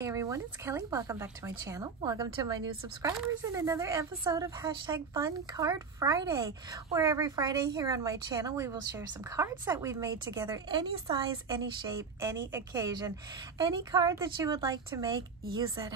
Hey everyone, it's Kelly. Welcome back to my channel. Welcome to my new subscribers in another episode of #Fun Card Friday, where every Friday here on my channel we will share some cards that we've made together, any size, any shape, any occasion. Any card that you would like to make, use that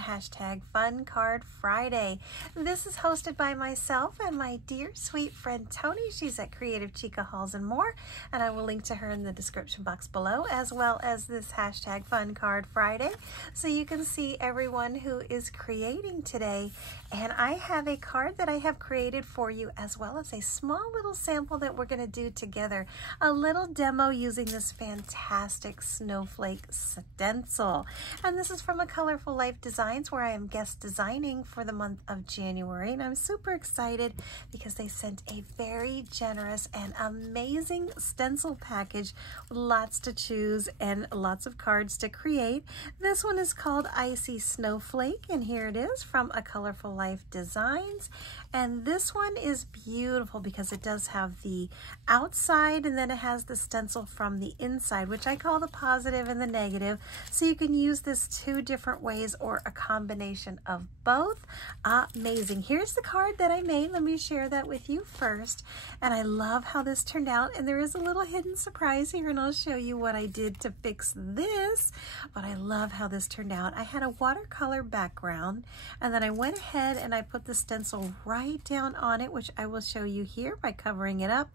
#Fun Card Friday. This is hosted by myself and my dear sweet friend Toni. She's at Creative Chica Halls and More, and I will link to her in the description box below, as well as this #Fun Card Friday, so you can see everyone who is creating today. And I have a card that I have created for you, as well as a small little sample that we're going to do together, a little demo using this fantastic snowflake stencil. And this is from a Colorful Life Designs, where I am guest designing for the month of January, and I'm super excited because they sent a very generous and amazing stencil package with lots to choose and lots of cards to create. This one is called Icy Snowflake, and here it is from a Colorful Life Designs. And this one is beautiful because it does have the outside, and then it has the stencil from the inside, which I call the positive and the negative. So you can use this two different ways or a combination of both. Amazing. Here's the card that I made. Let me share that with you first. And I love how this turned out. And there is a little hidden surprise here, and I'll show you what I did to fix this. But I love how this turned out. I had a watercolor background, and then I went ahead and I put the stencil right down on it, which I will show you here by covering it up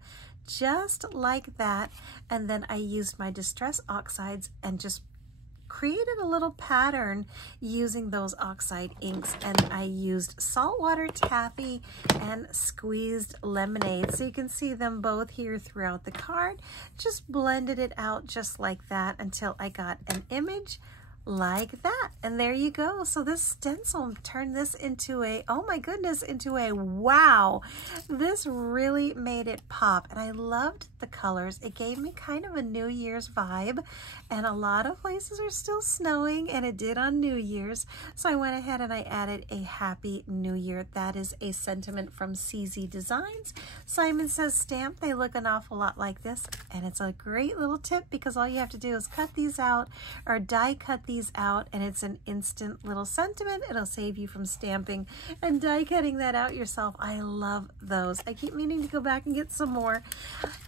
just like that. And then I used my distress oxides and just created a little pattern using those oxide inks, and I used saltwater taffy and squeezed lemonade, so you can see them both here throughout the card. Just blended it out just like that until I got an image like that, and there you go. So this stencil turned this into a, oh my goodness, into a wow. This really made it pop, and I loved the colors. It gave me kind of a New Year's vibe, and a lot of places are still snowing, and it did on New Year's, so I went ahead and I added a Happy New Year. That is a sentiment from CZ Designs. Simon Says stamp. They look an awful lot like this, and it's a great little tip because all you have to do is cut these out or die cut these out, and it's an instant little sentiment. It'll save you from stamping and die cutting that out yourself. I love those. I keep meaning to go back and get some more.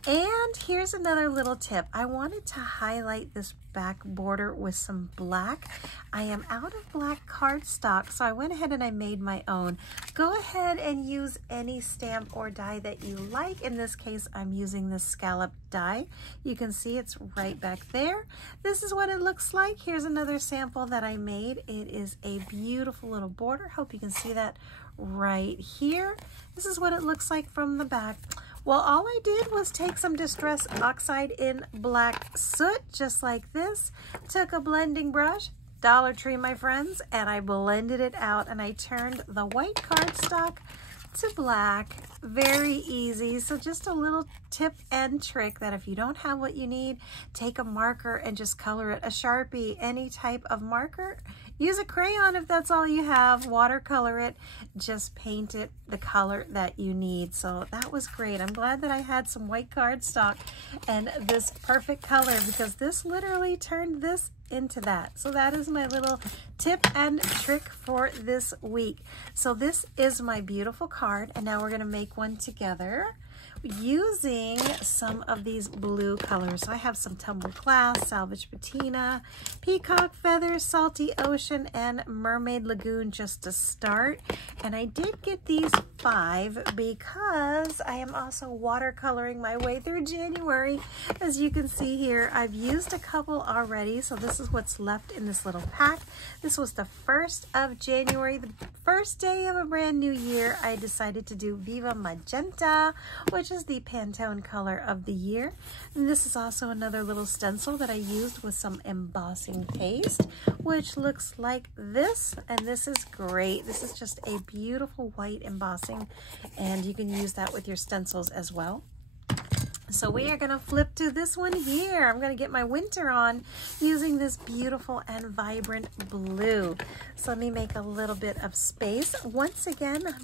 And here's another little tip. I wanted to highlight this back border with some black. I am out of black cardstock, so I went ahead and I made my own. Go ahead and use any stamp or die that you like. In this case, I'm using this scallop die. You can see it's right back there. This is what it looks like. Here's another sample that I made. It is a beautiful little border. Hope you can see that right here. This is what it looks like from the back. Well, all I did was take some Distress Oxide in Black Soot, just like this. Took a blending brush, Dollar Tree, my friends, and I blended it out, and I turned the white cardstock to black. Very easy. So just a little tip and trick that if you don't have what you need, take a marker and just color it. A Sharpie, any type of marker. Use a crayon if that's all you have. Watercolor it. Just paint it the color that you need. So that was great. I'm glad that I had some white cardstock and this perfect color, because this literally turned this into that. So that is my little tip and trick for this week. So this is my beautiful card, and now we're going to make one together using some of these blue colors. So I have some Tumbled Glass, Salvage Patina, Peacock Feathers, Salty Ocean, and Mermaid Lagoon just to start. And I did get these 5 because I am also watercoloring my way through January. As you can see here, I've used a couple already, so this is what's left in this little pack. This was the 1st of January, the first day of a brand new year. I decided to do Viva Magenta, which is the Pantone color of the year. And this is also another little stencil that I used with some embossing paste, which looks like this, and this is great. This is just a beautiful white embossing, and you can use that with your stencils as well. So we are going to flip to this one here. I'm going to get my winter on using this beautiful and vibrant blue. So let me make a little bit of space. Once again, I'm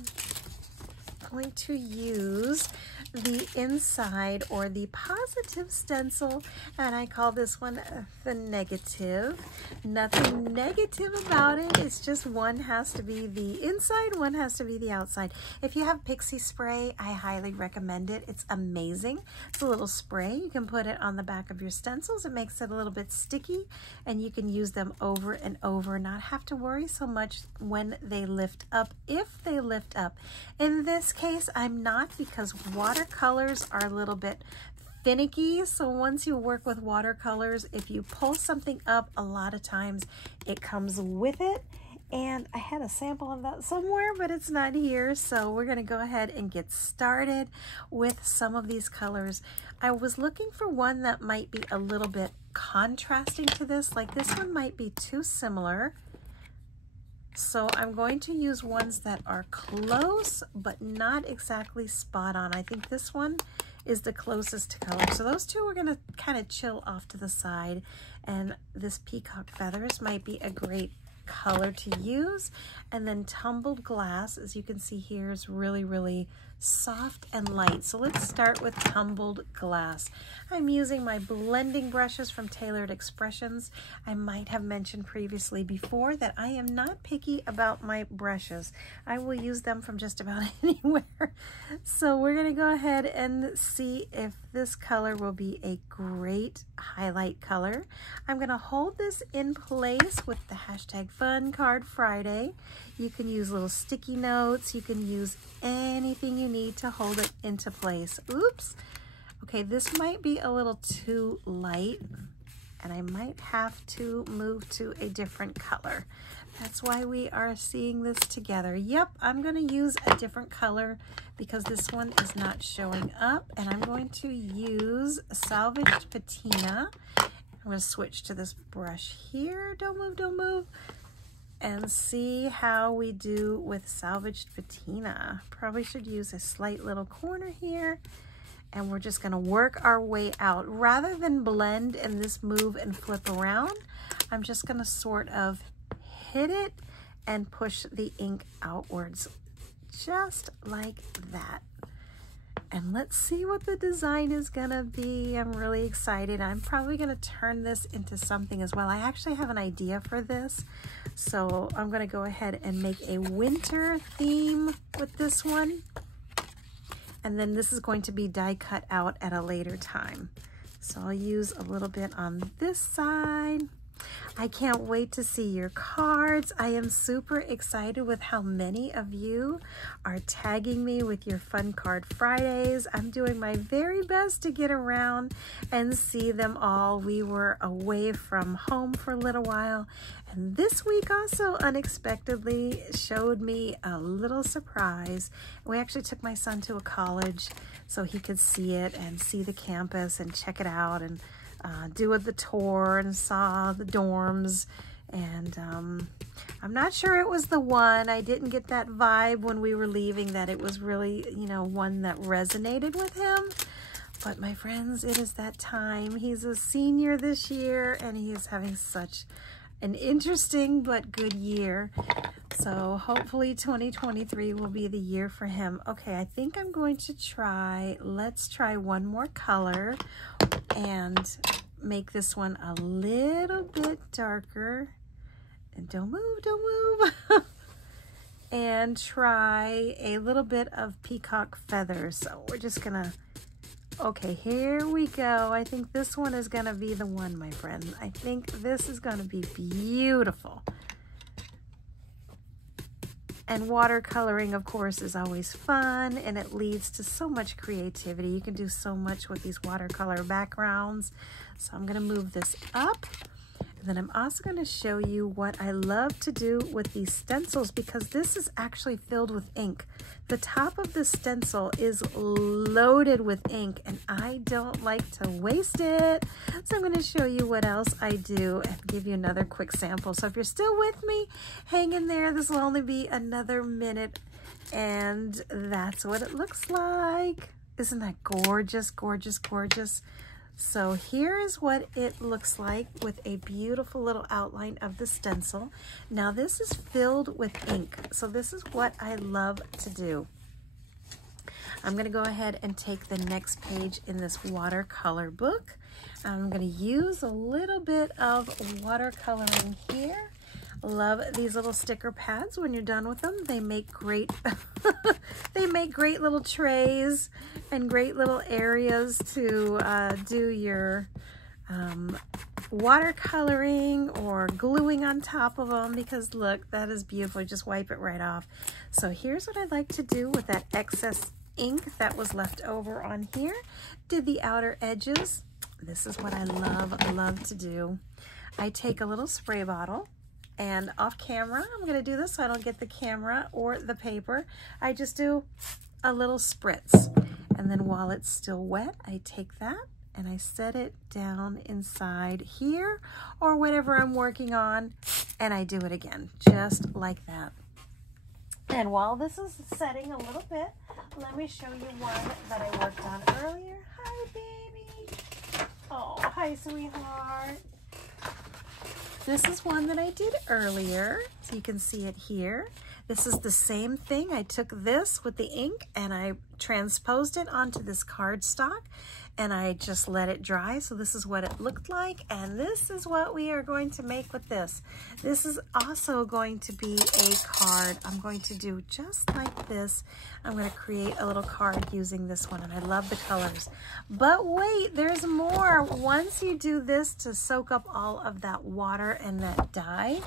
going to use the inside or the positive stencil, and I call this one the negative. Nothing negative about it. It's just one has to be the inside, one has to be the outside. If you have pixie spray, I highly recommend it. It's amazing. It's a little spray. You can put it on the back of your stencils. It makes it a little bit sticky, and you can use them over and over, not have to worry so much when they lift up, if they lift up. In this case, I'm not, because watercolors are a little bit finicky. So once you work with watercolors, if you pull something up, a lot of times it comes with it. And I had a sample of that somewhere, but it's not here. So we're going to go ahead and get started with some of these colors. I was looking for one that might be a little bit contrasting to this. Like this one might be too similar. So I'm going to use ones that are close, but not exactly spot on. I think this one is the closest to color. So those two we're going to kind of chill off to the side. And this peacock feathers might be a great color to use. And then tumbled glass, as you can see here, is really, really soft and light. So let's start with tumbled glass. I'm using my blending brushes from Tailored Expressions. I might have mentioned previously before that I am not picky about my brushes. I will use them from just about anywhere. So we're going to go ahead and see if this color will be a great highlight color. I'm going to hold this in place with the hashtag Fun Card Friday. You can use little sticky notes. You can use anything you need to hold it into place. Oops. Okay, this might be a little too light, and I might have to move to a different color. That's why we are seeing this together. Yep, I'm going to use a different color because this one is not showing up, and I'm going to use Salvaged Patina. I'm going to switch to this brush here. Don't move, don't move. And see how we do with Salvaged Patina. Probably should use a slight little corner here. And we're just going to work our way out. Rather than blend and this move and flip around, I'm just going to sort of hit it and push the ink outwards. Just like that. And let's see what the design is going to be. I'm really excited. I'm probably going to turn this into something as well. I actually have an idea for this. So I'm going to go ahead and make a winter theme with this one. And then this is going to be die cut out at a later time. So I'll use a little bit on this side. I can't wait to see your cards. I am super excited with how many of you are tagging me with your Fun Card Fridays. I'm doing my very best to get around and see them all. We were away from home for a little while, and this week also unexpectedly showed me a little surprise. We actually took my son to a college so he could see it and see the campus and check it out and do the tour and saw the dorms. And I'm not sure it was the one. I didn't get that vibe when we were leaving that it was really, you know, one that resonated with him. But my friends, it is that time. He's a senior this year and he is having such an interesting but good year. So hopefully 2023 will be the year for him. Okay, I think I'm going to try, let's try one more color and make this one a little bit darker. And don't move, don't move. And try a little bit of peacock feathers. So we're just gonna, okay, here we go. I think this one is gonna be the one, my friend. I think this is gonna be beautiful. And watercoloring, of course, is always fun, and it leads to so much creativity. You can do so much with these watercolor backgrounds. So I'm going to move this up. And then I'm also going to show you what I love to do with these stencils, because this is actually filled with ink. The top of the stencil is loaded with ink, and I don't like to waste it. So I'm going to show you what else I do and give you another quick sample. So if you're still with me, hang in there. This will only be another minute, and that's what it looks like. Isn't that gorgeous, gorgeous, gorgeous? So here is what it looks like with a beautiful little outline of the stencil. Now this is filled with ink. So this is what I love to do. I'm going to go ahead and take the next page in this watercolor book. I'm going to use a little bit of watercoloring here. Love these little sticker pads. When you're done with them, they make great they make great little trays and great little areas to do your watercoloring or gluing on top of them, because look, that is beautiful. You just wipe it right off. So here's what I'd like to do with that excess ink that was left over on here. Did the outer edges. This is what I love to do. I take a little spray bottle, and off camera, I'm going to do this so I don't get the camera or the paper. I just do a little spritz. And then while it's still wet, I take that and I set it down inside here or whatever I'm working on, and I do it again, just like that. And while this is setting a little bit, let me show you one that I worked on earlier. Hi, baby. Oh, hi, sweetheart. This is one that I did earlier, so you can see it here. This is the same thing. I took this with the ink and I transposed it onto this cardstock, and I just let it dry. So this is what it looked like, and this is what we are going to make with this. This is also going to be a card. I'm going to do just like this. I'm going to create a little card using this one, and I love the colors. But wait, there's more. Once you do this to soak up all of that water and that dye,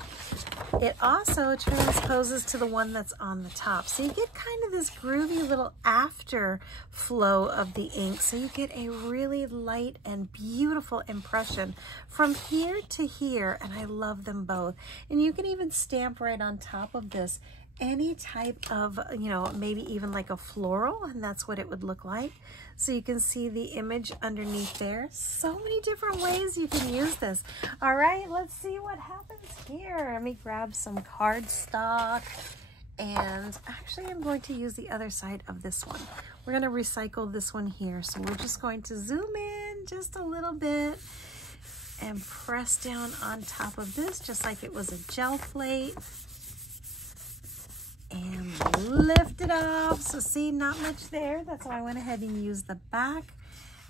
it also transposes to the one that's on the top. So you get kind of this groovy little after flow of the ink. So you get a really light and beautiful impression from here to here, and I love them both. And you can even stamp right on top of this any type of, you know, maybe even like a floral, and that's what it would look like. So you can see the image underneath there. So many different ways you can use this. All right, let's see what happens here. Let me grab some cardstock, and actually I'm going to use the other side of this one. We're going to recycle this one here. So we're just going to zoom in just a little bit and press down on top of this just like it was a gel plate. And lift it off. So see, not much there. That's why I went ahead and used the back.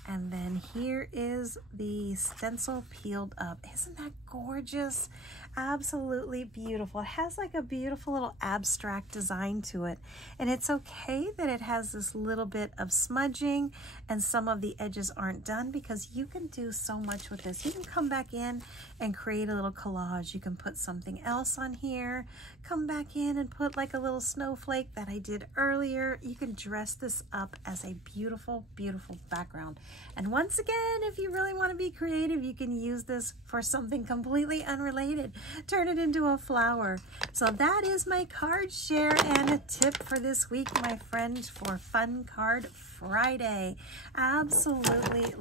And then here is the stencil peeled up. Isn't that gorgeous? Absolutely beautiful. It has like a beautiful little abstract design to it. And it's okay that it has this little bit of smudging and some of the edges aren't done, because you can do so much with this. You can come back in and create a little collage. You can put something else on here, come back in and put like a little snowflake that I did earlier. You can dress this up as a beautiful, beautiful background. And once again, if you really want to be creative, you can use this for something completely unrelated. Turn it into a flower. So that is my card share and a tip for this week, my friend, for Fun Card Friday. Absolutely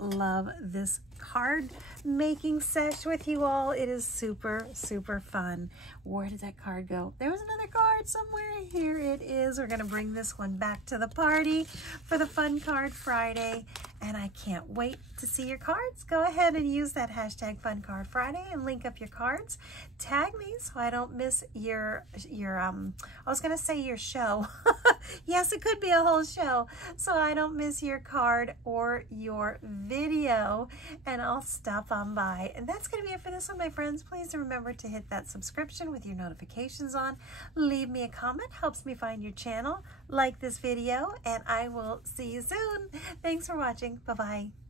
love this card making sesh with you all. It is super, super fun. Where did that card go? There was another card somewhere. Here it is. We're going to bring this one back to the party for the Fun Card Friday. And I can't wait to see your cards. Go ahead and use that hashtag Fun Card Friday and link up your cards. Tag me so I don't miss your I was going to say your show. Yes, it could be a whole show. So I don't miss your card or your video, and I'll stop on by. And that's going to be it for this one, my friends. Please remember to hit that subscription with your notifications on. Leave me a comment. Helps me find your channel. Like this video, and I will see you soon. Thanks for watching. Bye-bye.